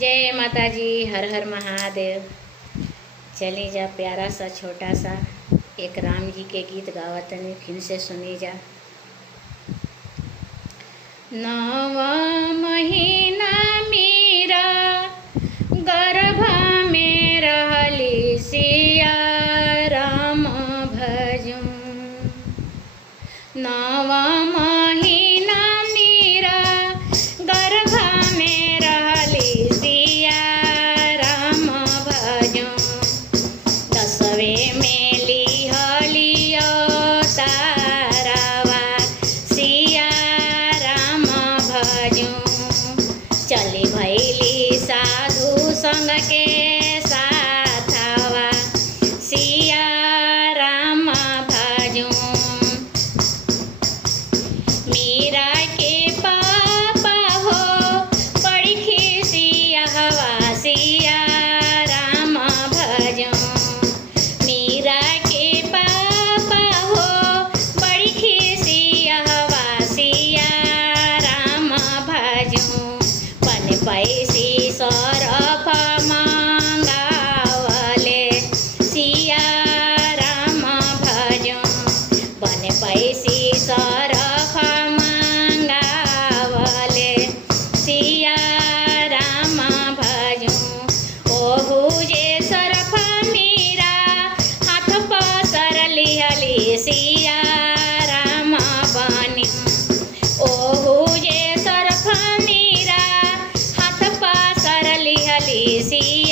जय माता जी। हर हर महादेव। चली जा प्यारा सा छोटा सा एक राम जी के गीत गावतनी, फिर से सुनी जा। नवा महीना मेरा गर्भ में रहली सिया राम भजूं। नवा महीना मेरा गर्भ में रहली सिया राम भजूं। दसवे में लिहलियो तारावा सिया राम भजूं। चली भैली साधु संग के साथवा सिया राम भजूं। मीरा के पापा हो बड़ी खिसिया हवा सिया राम भजूं। मीरा के पापा हो बड़ी खिसिया हवा सिया राम भजूं। पन पैसी सरफ मांगावले सिया राम भजूं। बन पैसी सरफ मांगावले सिया राम भजूं। ओहू जे सरफ मीरा हाथ पसर लिहली सिया राम बनी। ओहू जे सरफ मीरा हाथ पसर लिहली सिया